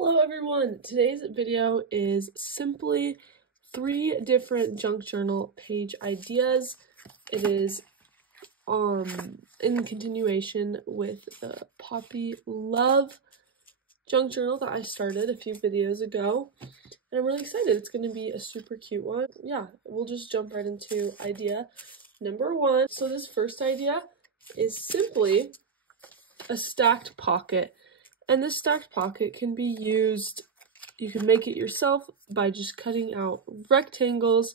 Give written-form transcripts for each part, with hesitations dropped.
Hello everyone! Today's video is simply 3 different junk journal page ideas. It is in continuation with the Poppy Love junk journal that I started a few videos ago. And I'm really excited. It's going to be a super cute one. Yeah, we'll just jump right into idea number 1. So this first idea is simply a stacked pocket. And this stacked pocket can be used, you can make it yourself by just cutting out rectangles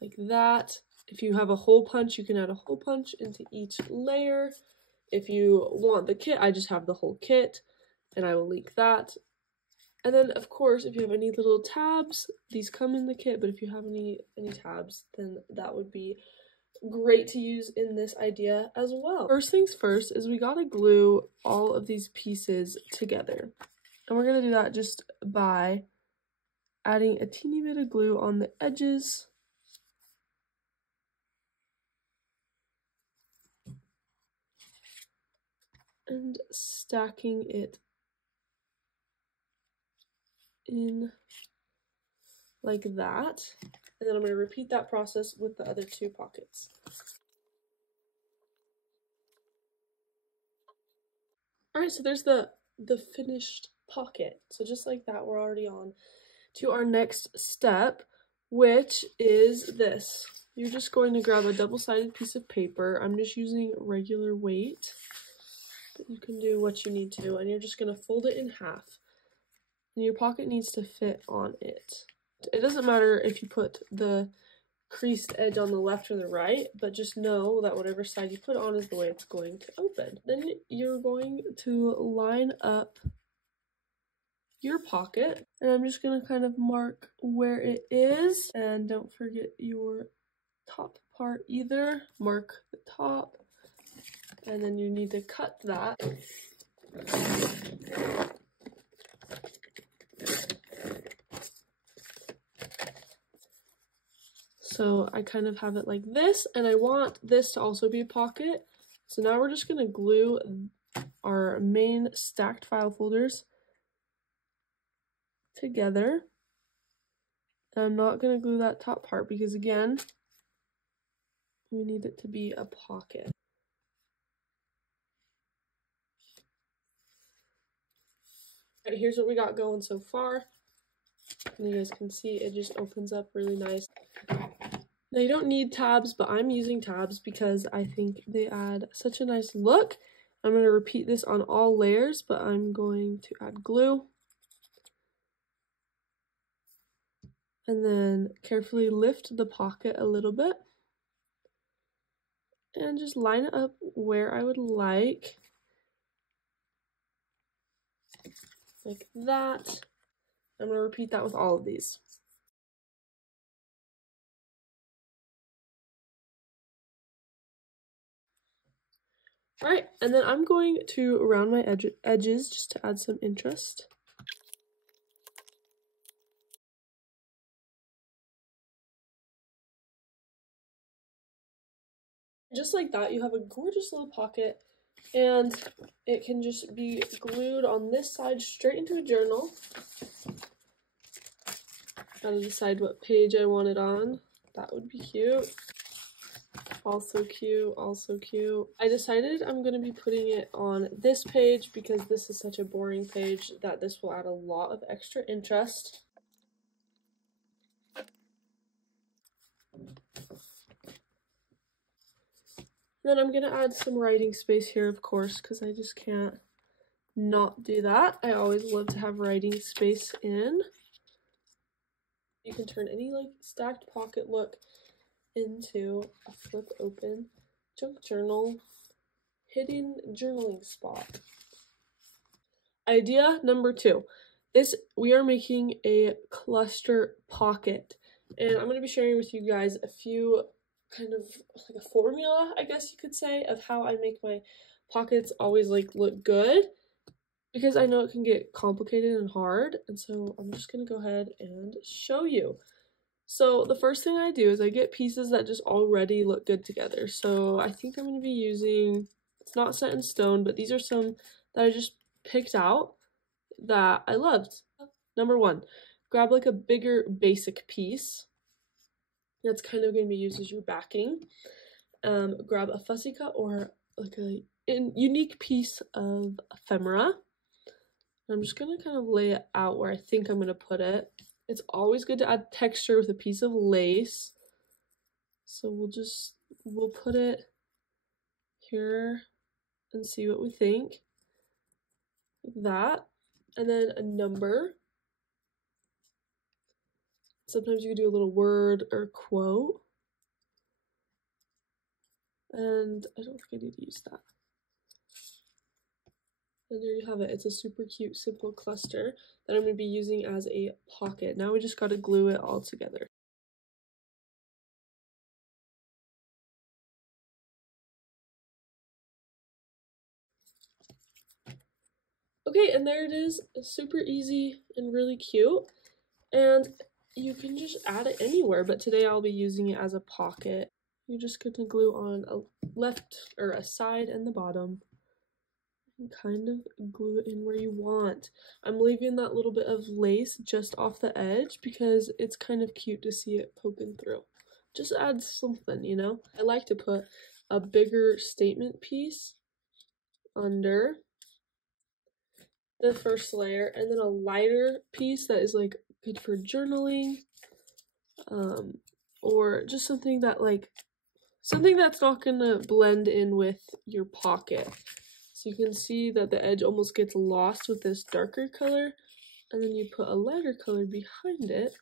like that. If you have a hole punch, you can add a hole punch into each layer. If you want the kit, I just have the whole kit and I will link that. And then of course, if you have any little tabs, these come in the kit, but if you have any tabs, then that would be great to use in this idea as well. First things first is we gotta glue all of these pieces together. And we're gonna do that just by adding a teeny bit of glue on the edges. And stacking it in like that. And then I'm going to repeat that process with the other 2 pockets. Alright, so there's the finished pocket. So just like that, we're already on to our next step, which is this. You're just going to grab a double-sided piece of paper. I'm just using regular weight, but you can do what you need to, and you're just going to fold it in half. And your pocket needs to fit on it. It doesn't matter if you put the creased edge on the left or the right, but just know that whatever side you put on is the way it's going to open. Then you're going to line up your pocket, and I'm just going to kind of mark where it is, and don't forget your top part either. Mark the top, and then you need to cut that. So I kind of have it like this, and I want this to also be a pocket. So now we're just going to glue our main stacked file folders together. And I'm not going to glue that top part because, again, we need it to be a pocket. All right, here's what we got going so far. And you guys can see it just opens up really nice. Now you don't need tabs, but I'm using tabs because I think they add such a nice look. I'm going to repeat this on all layers, but I'm going to add glue. And then carefully lift the pocket a little bit. And just line it up where I would like that. I'm going to repeat that with all of these. Alright, and then I'm going to round my edges just to add some interest. Just like that, you have a gorgeous little pocket, and it can just be glued on this side straight into a journal. Gotta decide what page I want it on. That would be cute. Also cute, also cute. I decided I'm going to be putting it on this page because this is such a boring page that this will add a lot of extra interest. Then I'm going to add some writing space here, of course, because I just can't not do that. I always love to have writing space in. You can turn any like stacked pocket look into a flip open junk journal hidden journaling spot. Idea number 2. We are making a cluster pocket, and I'm going to be sharing with you guys a few kind of like a formula, I guess you could say, of how I make my pockets always like look good, because I know it can get complicated and hard, and so I'm just going to go ahead and show you. So the first thing I do is I get pieces that just already look good together. So I think I'm going to be using, it's not set in stone, but these are some that I just picked out. that I loved. Number one, grab like a bigger basic piece that's kind of going to be used as your backing. Grab a fussy cut or like a unique piece of ephemera. I'm just going to kind of lay it out where I think I'm going to put it. It's always good to add texture with a piece of lace. So we'll put it here and see what we think. Like that. And then a number. Sometimes you can do a little word or quote. And I don't think I need to use that. And there you have it. It's a super cute, simple cluster that I'm going to be using as a pocket. Now we just got to glue it all together. Okay, and there it is. It's super easy and really cute. And you can just add it anywhere, but today I'll be using it as a pocket. You're just going to glue on a left or a side and the bottom. And kind of glue it in where you want. I'm leaving that little bit of lace just off the edge because it's kind of cute to see it poking through. Just add something, you know? I like to put a bigger statement piece under the first layer and then a lighter piece that is like good for journaling, or just something that something that's not gonna blend in with your pocket. So you can see that the edge almost gets lost with this darker color, and then you put a lighter color behind it,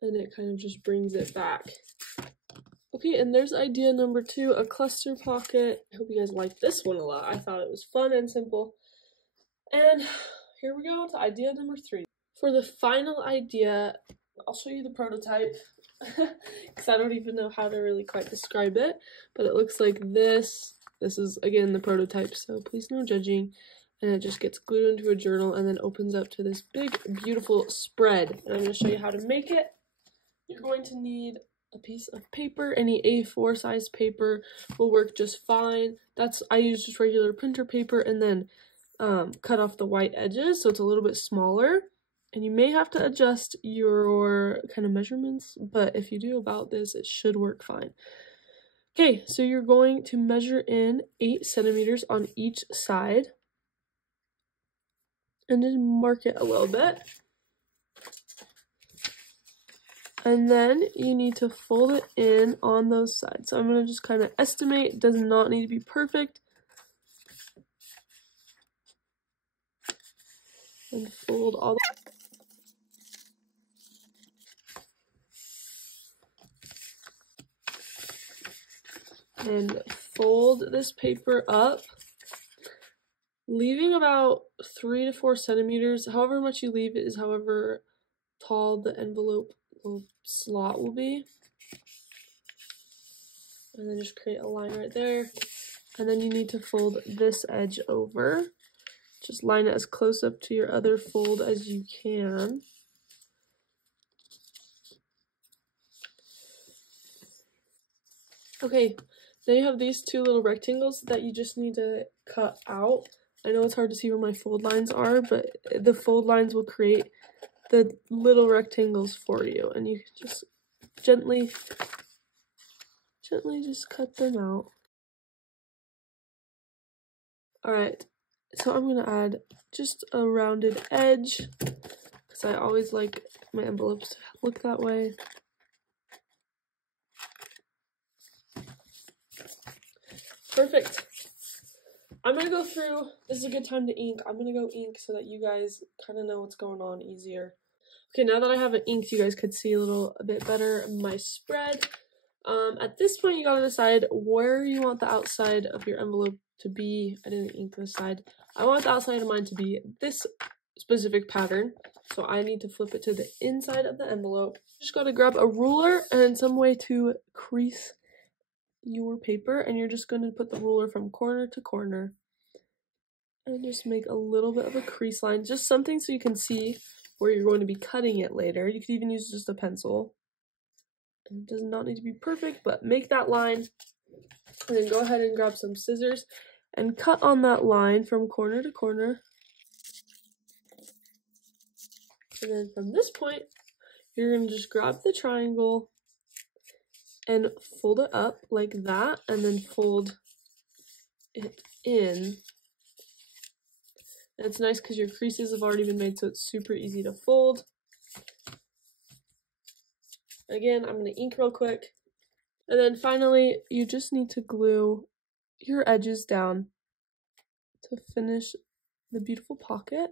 and it kind of just brings it back. Okay, and there's idea number 2, a cluster pocket. I hope you guys like this one a lot. I thought it was fun and simple. And here we go to idea number 3. For the final idea, I'll show you the prototype because I don't even know how to really quite describe it, but it looks like this. This is, again, the prototype, so please no judging. And it just gets glued into a journal and then opens up to this big, beautiful spread. And I'm going to show you how to make it. You're going to need a piece of paper. Any A4 size paper will work just fine. I use just regular printer paper and then cut off the white edges so it's a little bit smaller. And you may have to adjust your kind of measurements, but if you do about this, it should work fine. Okay, so you're going to measure in 8 centimeters on each side and just mark it a little bit. And then you need to fold it in on those sides. So I'm going to just kind of estimate. It does not need to be perfect. And fold all the and fold this paper up, leaving about 3 to 4 centimeters. However much you leave it is however tall the envelope slot will be. And then just create a line right there. And then you need to fold this edge over. Just line it as close up to your other fold as you can. Okay, now you have these 2 little rectangles that you just need to cut out. I know it's hard to see where my fold lines are, but the fold lines will create the little rectangles for you, and you can just gently just cut them out. Alright, so I'm going to add just a rounded edge, because I always like my envelopes to look that way. Perfect. I'm going to go through, this is a good time to ink. I'm going to go ink so that you guys kind of know what's going on easier. Okay, now that I have it inked, you guys could see a bit better my spread. At this point, you gotta decide where you want the outside of your envelope to be. I didn't ink this side. I want the outside of mine to be this specific pattern, so I need to flip it to the inside of the envelope. Just gotta grab a ruler and some way to crease your paper, and you're just gonna put the ruler from corner to corner and just make a little bit of a crease line, just something so you can see where you're going to be cutting it later. You could even use just a pencil. It does not need to be perfect, but make that line, and then go ahead and grab some scissors and cut on that line from corner to corner. And then from this point, you're going to just grab the triangle and fold it up like that, and then fold it in. And it's nice because your creases have already been made, so it's super easy to fold. Again, I'm going to ink real quick. And then finally, you just need to glue your edges down to finish the beautiful pocket.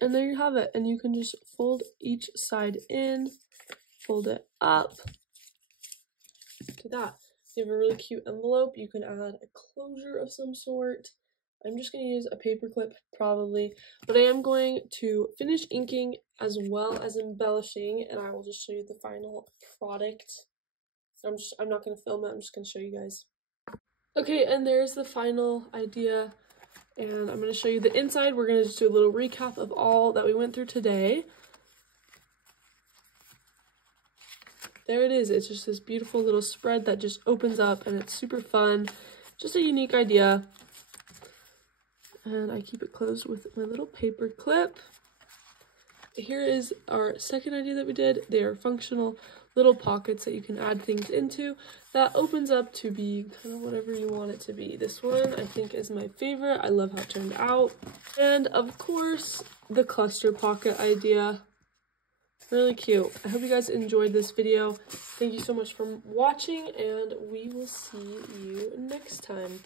And there you have it. And you can just fold each side in, fold it up to that. You have a really cute envelope. You can add a closure of some sort. I'm just going to use a paper clip probably, but I am going to finish inking as well as embellishing, and I will just show you the final product. I'm not going to film it, I'm just going to show you guys. Okay, and there's the final idea, and I'm going to show you the inside. We're going to just do a little recap of all that we went through today. There it is. It's just this beautiful little spread that just opens up, and it's super fun. Just a unique idea. And I keep it closed with my little paper clip. Here is our second idea that we did. They are functional little pockets that you can add things into that opens up to be kind of whatever you want it to be. This one I think is my favorite. I love how it turned out. And of course, the cluster pocket idea. Really cute. I hope you guys enjoyed this video. Thank you so much for watching, and we will see you next time.